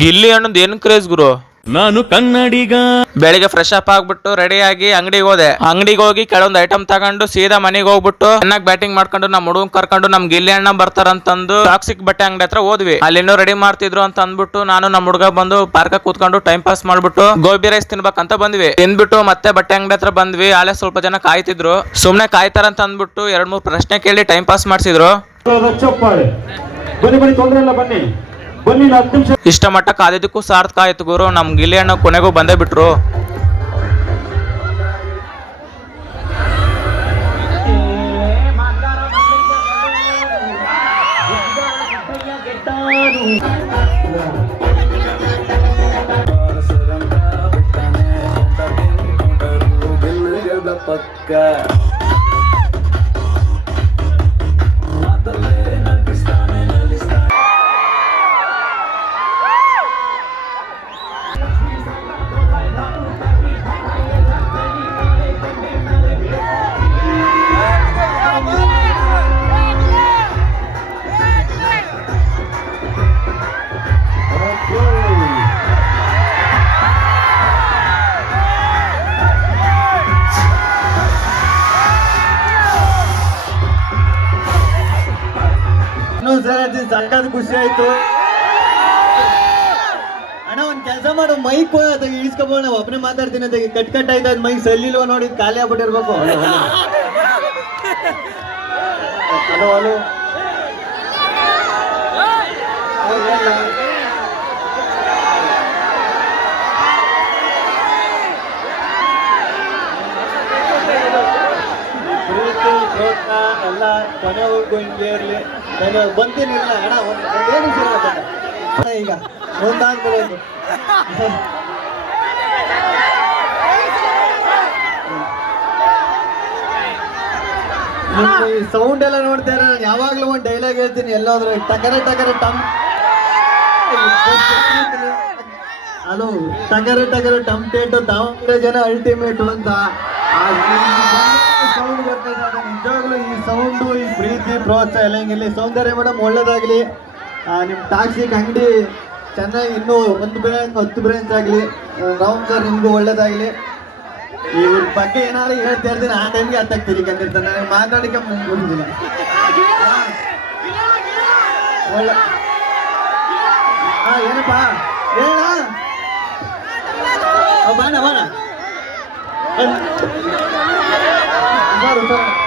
ಗಿಲ್ಲಿ ಹಣ್ಣದ್ ಏನ್ ಕ್ರೇಜ್ ಗುರು. ನಾನು ಕನ್ನಡಿಗ. ಬೆಳಿಗ್ಗೆ ಫ್ರೆಶ್ ಅಪ್ ಆಗ್ಬಿಟ್ಟು ರೆಡಿ ಆಗಿ ಅಂಗಡಿಗೆ ಹೋದೆ. ಅಂಗಡಿಗೆ ಹೋಗಿ ಕೆಲವೊಂದು ಐಟಮ್ ತಗೊಂಡು ಸೀದಾ ಮನೆಗೆ ಹೋಗ್ಬಿಟ್ಟು ಚೆನ್ನಾಗಿ ಬ್ಯಾಟಿಂಗ್ ಮಾಡ್ಕೊಂಡು ನಮ್ ಹುಡುಗನ್ ಕರ್ಕೊಂಡು ನಮ್ ಗಿಲ್ಲಿ ಅಣ್ಣ ಬರ್ತಾರಂತಂದು ಟಾಕ್ಸಿಕ್ ಬಟ್ಟೆ ಅಂಗಡಿ ಹತ್ರ ಹೋದ್ವಿ. ಅಲ್ಲಿ ಇನ್ನೂ ರೆಡಿ ಮಾಡ್ತಿದ್ರು ಅಂತ ಅಂದ್ಬಿಟ್ಟು ನಾನು ನಮ್ ಹುಡುಗ ಬಂದು ಪಾರ್ಕ್ ಕೂತ್ಕೊಂಡು ಟೈಮ್ ಪಾಸ್ ಮಾಡ್ಬಿಟ್ಟು ಗೋಬಿ ರೈಸ್ ತಿನ್ಬೇಕಂತ ಬಂದ್ವಿ. ತಿಂದ್ಬಿಟ್ಟು ಮತ್ತೆ ಬಟ್ಟೆ ಅಂಗಡಿ ಹತ್ರ ಬಂದ್ವಿ. ಆಲೆ ಸ್ವಲ್ಪ ಜನ ಕಾಯ್ತಿದ್ರು. ಸುಮ್ನೆ ಕಾಯ್ತಾರಂತ ಅಂದ್ಬಿಟ್ಟು 2-3 ಪ್ರಶ್ನೆ ಕೇಳಿ ಟೈಮ್ ಪಾಸ್ ಮಾಡ್ಸಿದ್ರು. ಇಷ್ಟ ಮಟ್ಟ ಕಾದಿದ್ದಕ್ಕೂ ಸಾರ್ಥಕ ಆಯ್ತು ಗುರು. ನಮ್ ಗಿಲ್ಲಿ ಅಣ್ಣ ಕೊನೆಗೂ ಬಂದೇ ಬಿಟ್ರು. ಸಕ್ಕತ್ ಖುಷಿ ಆಯ್ತು ಅಣ್ಣ. ಒಂದ್ ಕೆಲಸ ಮಾಡು, ಮೈಕ್ ಇಳಿಸ್ಕೊಬೋಣ, ಒಬ್ಬನೇ ಮಾತಾಡ್ತೀನಿ ಅಂತ. ಕಟ್ ಆಯ್ತು ಅದ್ ಮೈಕ್ ಸಲ್ಲಿಲ್ವ ನೋಡಿ, ಖಾಲಿ ಆಗ್ಬಿಟ್ಟಿರ್ಬೇಕು. ಹಲೋ ಹಲೋ ಎಲ್ಲ ಕೊನೆವರೆಗೂ ಹಿಂಗೆ ಇರಲಿ. ನಾನು ಬಂತೀನಿ ಇಲ್ಲ ಅಣ್ಣ, ಒಂದೇ ನಿಮಿಷ ಅಣ್ಣ. ಈಗ ಒಂದಾದ್ಮೇಲೆ ಈ ಸೌಂಡ್ ಎಲ್ಲ ನೋಡ್ತಾ ಇರ. ನಾನು ಯಾವಾಗ್ಲೂ ಒಂದು ಡೈಲಾಗ್ ಹೇಳ್ತೀನಿ ಎಲ್ಲಾದ್ರೂ, ಟಕರೆ ಟಕರೆ ಟಮ್. ಹಲೋ, ಟಕರೆ ಟಕರೆ ಟಮ್ಟೇಟು ತಾವಂದ್ರೆ ಜನ ಅಲ್ಟಿಮೇಟು ಅಂತ ಸೌಂಡ್ ಬರ್ತಾ ಇದೆ. ನಿಜವಾಗ್ಲೂ ಈ ಸೌಂಡು, ಈ ಪ್ರೀತಿ ಪ್ರೋತ್ಸಾಹ ಎಲ್ಲ ಹಿಂಗಿಲ್ಲಿ. ಸೌಂದರ್ಯ ಮೇಡಮ್ ಒಳ್ಳೇದಾಗ್ಲಿ. ನಿಮ್ಮ ಟಾಕ್ಸಿಕ್ ಅಂಗಡಿ ಚೆನ್ನಾಗಿ ಇನ್ನೂ 1 ಬ್ರಾಂಚ್ 10 ಬ್ರಾಂಚ್ ಆಗಲಿ. ರಾಮ್ ಸರ್ ನಿಮಗೂ ಒಳ್ಳೇದಾಗಲಿ. ಇವ್ರ ಬಗ್ಗೆ ಏನಾದ್ರು ಹೇಳ್ತಾ ಇರ್ತೀನಿ, ಆ ಟೈಮ್ಗೆ ಹತ್ತಾಗ್ತೀರಿ ಕಂಡಿರ್ತಾನೆ. ನನಗೆ ಮಾತಾಡಕ್ಕೆ ಮುಂದಿಲ್ಲ. ಒಳ್ಳೆ ಏನಪ್ಪ ಹೇಳ ಬಾಣ ಬಾಣ ಸರ್